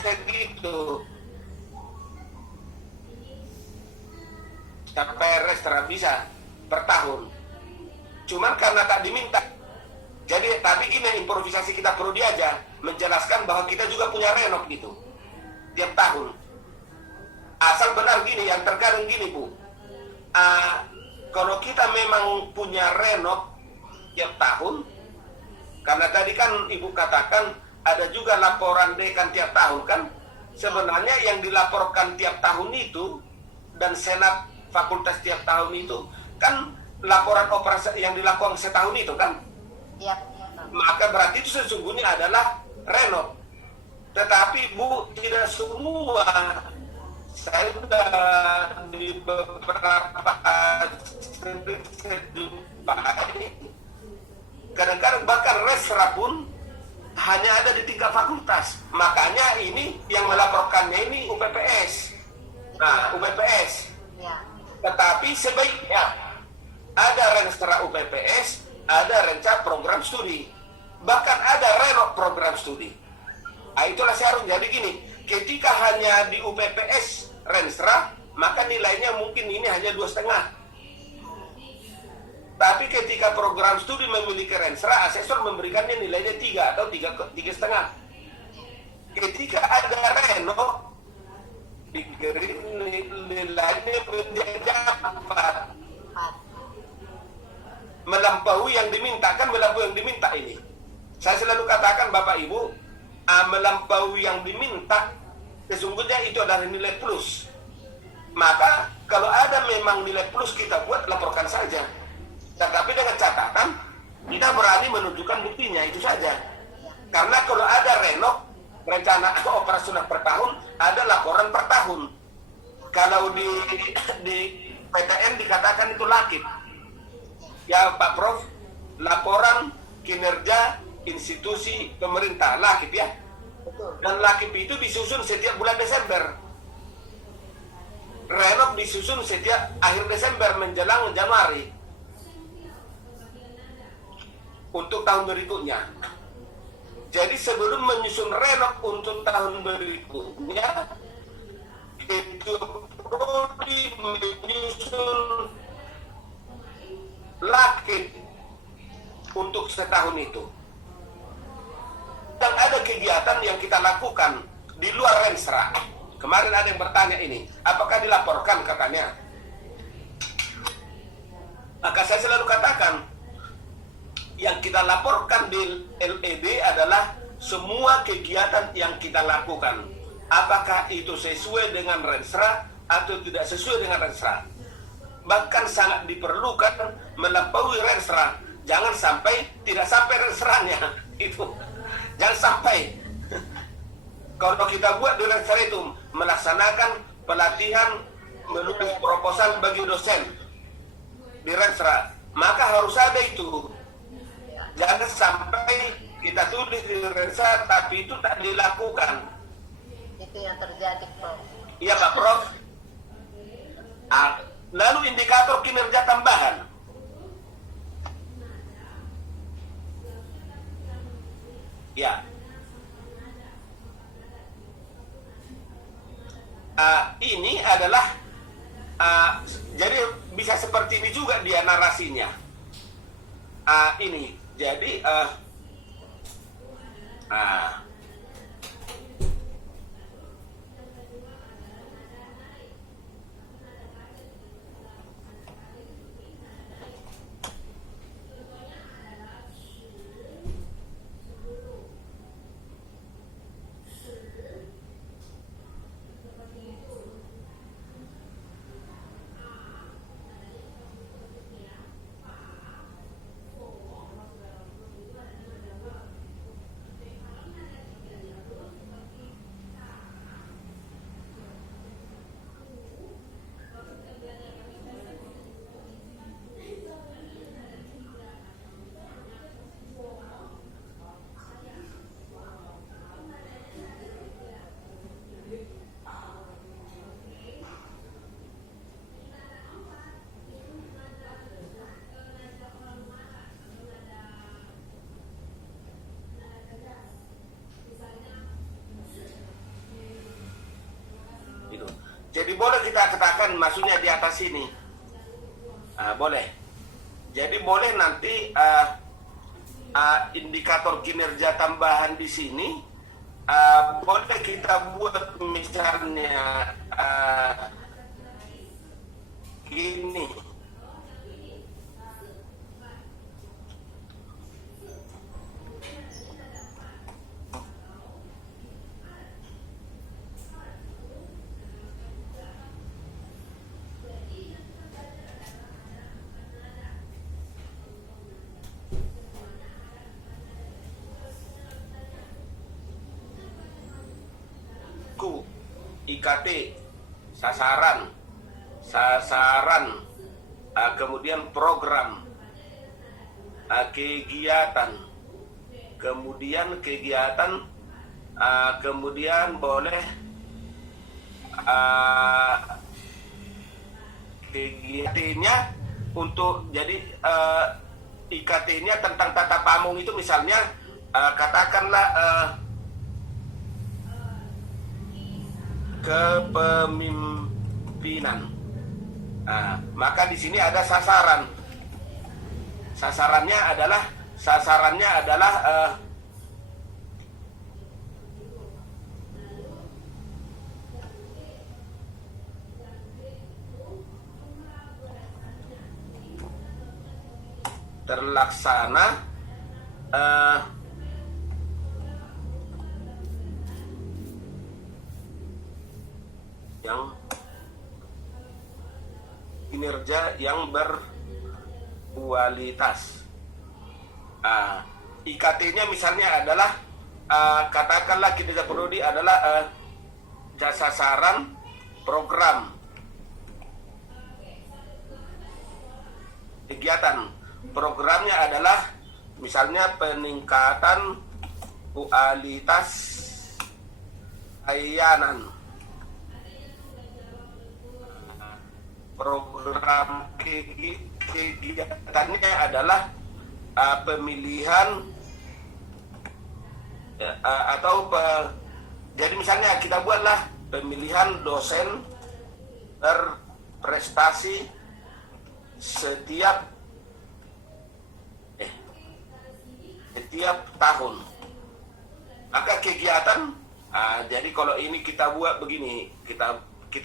segitu sampai restoran bisa per tahun. Cuman karena tak diminta. Jadi tapi ini improvisasi kita perlu diajar menjelaskan bahwa kita juga punya renov gitu tiap tahun. Asal benar gini, yang terkadang gini Bu, kalau kita memang punya renov tiap tahun, karena tadi kan Ibu katakan ada juga laporan dekan tiap tahun kan, sebenarnya yang dilaporkan tiap tahun itu dan senat fakultas tiap tahun itu kan laporan operasi yang dilakukan setahun itu kan. Ya. Maka berarti itu sesungguhnya adalah renov. Tetapi Bu, tidak semua. Saya sudah di beberapa kadang-kadang bahkan resra pun hanya ada di 3 fakultas. Makanya ini yang melaporkannya ini UPPS. Nah, UPPS. Ya. Tetapi sebaiknya ada rencana UPPS, ada rencana program studi, bahkan ada renov program studi. Nah, itulah saya harus jadi gini. Ketika hanya di UPPS renstra, maka nilainya mungkin ini hanya 2,5. Tapi ketika program studi memiliki renstra, asesor memberikannya nilainya 3 atau 3,5. Ketika ada renov, nilainya menjadi 4. Melampaui yang diminta, kan melampaui yang diminta ini. Saya selalu katakan Bapak Ibu, melampaui yang diminta sesungguhnya itu adalah nilai plus. Maka kalau ada memang nilai plus kita buat, laporkan saja. Tetapi dengan catatan kita berani menunjukkan buktinya, itu saja. Karena kalau ada renov rencana operasional per tahun, ada laporan per tahun. Kalau di PTN dikatakan itu lakip. Ya Pak Prof, laporan kinerja institusi pemerintah, lakip ya. Dan lakip itu disusun setiap bulan Desember. Renov disusun setiap akhir Desember menjelang Januari. Untuk tahun berikutnya. Jadi sebelum menyusun renov untuk tahun berikutnya, itu perlu menyusun lakip untuk setahun itu. Dan ada kegiatan yang kita lakukan di luar renstra. Kemarin ada yang bertanya ini, apakah dilaporkan katanya? Maka saya selalu katakan, yang kita laporkan di LED adalah semua kegiatan yang kita lakukan. Apakah itu sesuai dengan renstra atau tidak sesuai dengan renstra. Bahkan sangat diperlukan melampaui renstra. Jangan sampai tidak sampai renstranya. Itu. Jangan sampai. Kalau kita buat di renstra itu melaksanakan pelatihan menulis proposal bagi dosen di renstra, maka harus ada itu. Jangan sampai kita tulis di renstra tapi itu tak dilakukan. Itu yang terjadi, Prof. Iya Pak Prof. Lalu indikator kinerja tambahan. Ya. Ini adalah jadi bisa seperti ini juga dia narasinya. Ini jadi Jadi boleh kita katakan maksudnya di atas ini. Boleh. Jadi boleh nanti indikator kinerja tambahan di sini boleh kita buat misalnya gini. IKT, sasaran, kemudian program, kegiatan, kemudian boleh kegiatannya untuk jadi IKT-nya tentang tata pamong itu misalnya katakanlah kepemimpinan. Maka di sini ada sasaran. Sasarannya adalah terlaksana yang kinerja yang berkualitas. IKT-nya misalnya adalah katakanlah kinerja prodi adalah jasa sasaran program kegiatan. Programnya adalah misalnya peningkatan kualitas layanan. Program kegiatannya adalah pemilihan jadi misalnya kita buatlah pemilihan dosen berprestasi setiap tahun. Maka kegiatan jadi kalau ini kita buat begini, kita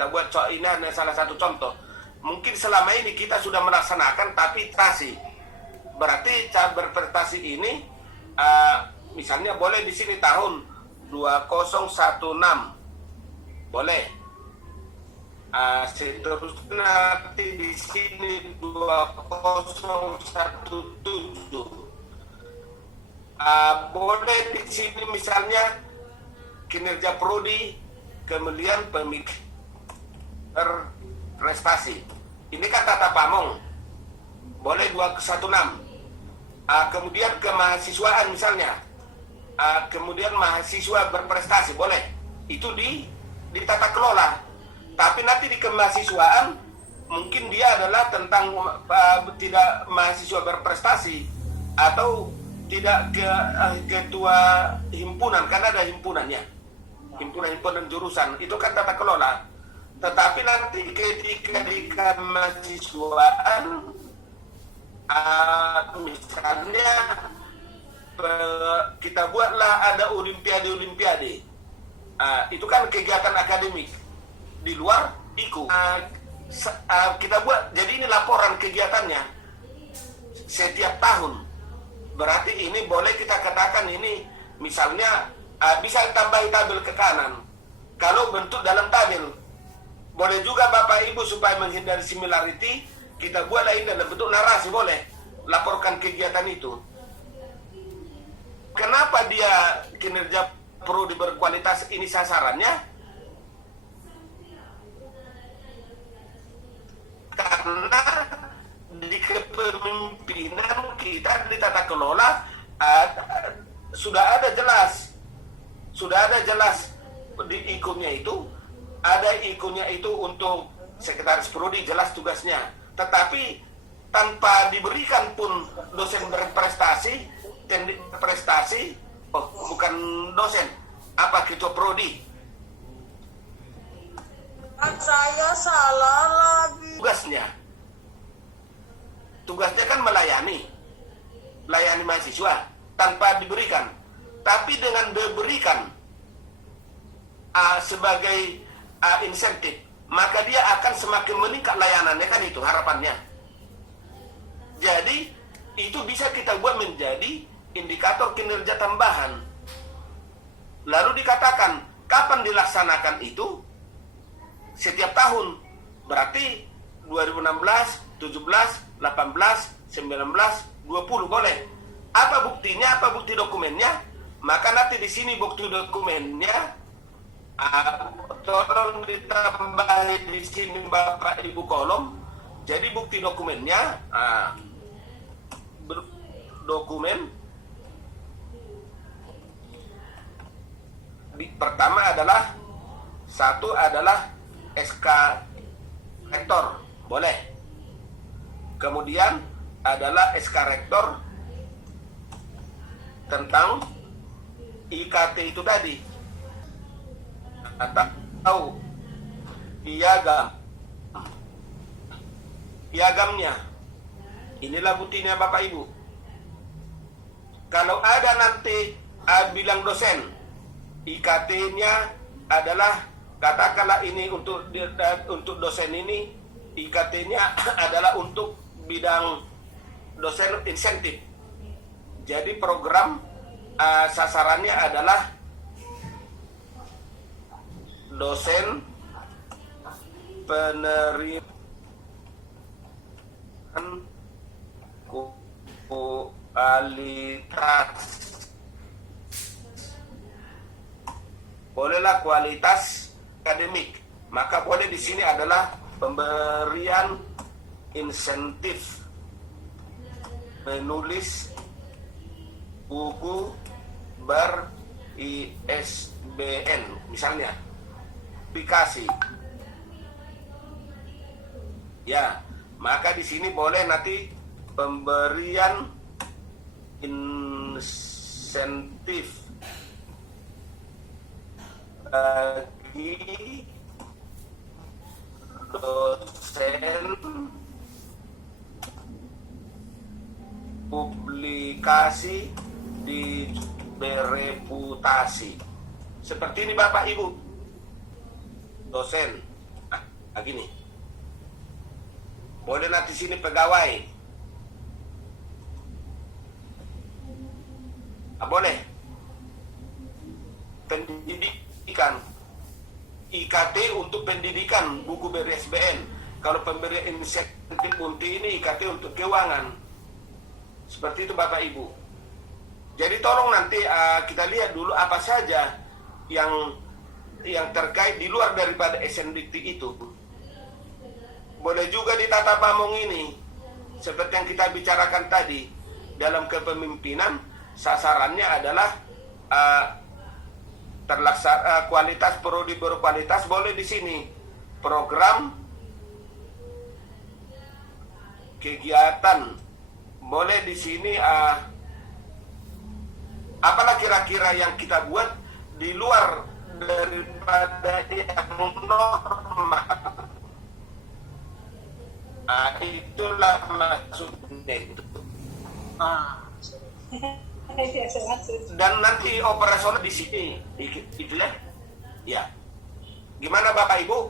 buat ini ada salah satu contoh. Mungkin selama ini kita sudah melaksanakan tapi prestasi. Berarti cara berprestasi ini misalnya boleh di sini tahun 2016. Boleh. Seterusnya nanti di sini 2017. Boleh di sini misalnya kinerja prodi, kemudian prestasi. Ini kan tata pamong. Boleh 216. Kemudian kemahasiswaan misalnya. Kemudian mahasiswa berprestasi boleh. Itu di tata kelola. Tapi nanti di kemahasiswaan mungkin dia adalah tentang tidak mahasiswa berprestasi atau tidak ketua himpunan, karena ada himpunannya. Himpunan jurusan itu kan tata kelola. Tetapi nanti ketika di kemahasiswaan misalnya kita buatlah ada olimpiade. Itu kan kegiatan akademik di luar ikut. Kita buat, jadi ini laporan kegiatannya setiap tahun. Berarti ini boleh kita katakan ini misalnya bisa tambahi tabel ke kanan. Kalau bentuk dalam tabel, boleh juga Bapak Ibu supaya menghindari similarity, kita buat lain dalam bentuk narasi, boleh laporkan kegiatan itu. Kenapa dia kinerja prodi berkualitas ini sasarannya? Karena di kepemimpinan kita di tata kelola sudah ada jelas di ikonnya itu, ada ikonnya itu untuk sekretaris prodi, jelas tugasnya. Tetapi tanpa diberikan pun dosen berprestasi, bukan dosen, ketua prodi. Saya salah lagi. Tugasnya kan melayani mahasiswa tanpa diberikan. Tapi dengan diberikan sebagai insentif, maka dia akan semakin meningkat layanannya, kan itu harapannya. Jadi itu bisa kita buat menjadi indikator kinerja tambahan. Lalu dikatakan kapan dilaksanakan itu? Setiap tahun. Berarti 2016, 17, 18, 19, 20 boleh. Apa buktinya? Apa bukti dokumennya? Maka nanti di sini bukti dokumennya tolong ditambahin di sini Bapak Ibu kolom. Jadi bukti dokumennya dokumen pertama adalah satu adalah SK rektor, boleh. Kemudian adalah SK rektor tentang IKT itu tadi, atau piagamnya. Inilah buktinya Bapak Ibu. Kalau ada nanti bilang dosen, IKT-nya adalah, katakanlah ini untuk dosen ini, IKT-nya adalah untuk bidang dosen insentif. Jadi program sasarannya adalah dosen penerimaan kualitas, bolehlah kualitas akademik, maka boleh di sini adalah pemberian insentif menulis buku ber-ISBN misalnya, aplikasi. Ya, maka di sini boleh nanti pemberian insentif bagi dosen publikasi di bereputasi. Seperti ini Bapak Ibu. Dosen. Gini. Boleh nanti sini pegawai. Boleh. Pendidikan. IKT untuk pendidikan, buku BRSBN. Kalau pemberian insentif untuk ini, IKT untuk keuangan. Seperti itu Bapak Ibu. Jadi tolong nanti kita lihat dulu apa saja yang terkait di luar daripada SNDT itu. Boleh juga di tata pamong ini, seperti yang kita bicarakan tadi, dalam kepemimpinan sasarannya adalah terlaksana kualitas prodi berkualitas, boleh di sini program kegiatan, boleh di sini apalah kira-kira yang kita buat di luar daripada yang normal. Itulah maksudnya itu. Dan nanti operasional di sini, itu ya. Ya. Gimana Bapak Ibu?